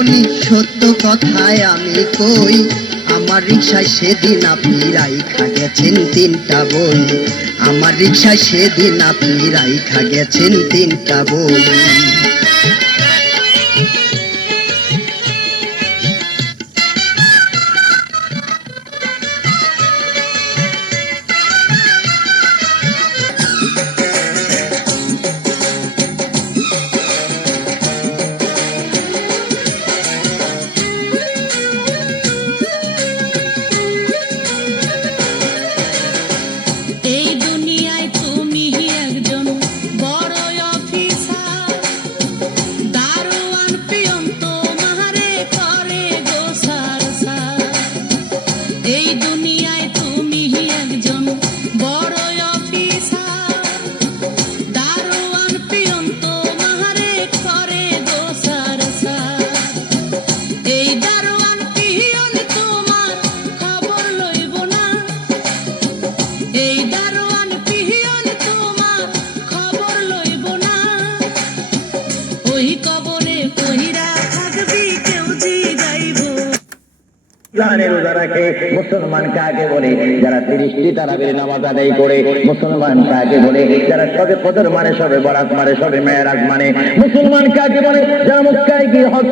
বনি সত্য কথায় আমি কই, আমার রিক্সায় সেদিন আপনি রাইখা গেছেন 3টা বই। আমার রিক্সায় সেদিন আপনি রাইখা গেছেন 3টা বই। রোজা রাখে মুসলমান কাকে বলে? যারা 30টি তারাবির নামাজ আদায় করে। মুসলমান কাকে বলে? যারা সবে কদর মানে, সবে বরাত মানে, সবে মেরাজ মানে। মুসলমান কাকে বলে? যারা মক্কায় গিয়ে হজ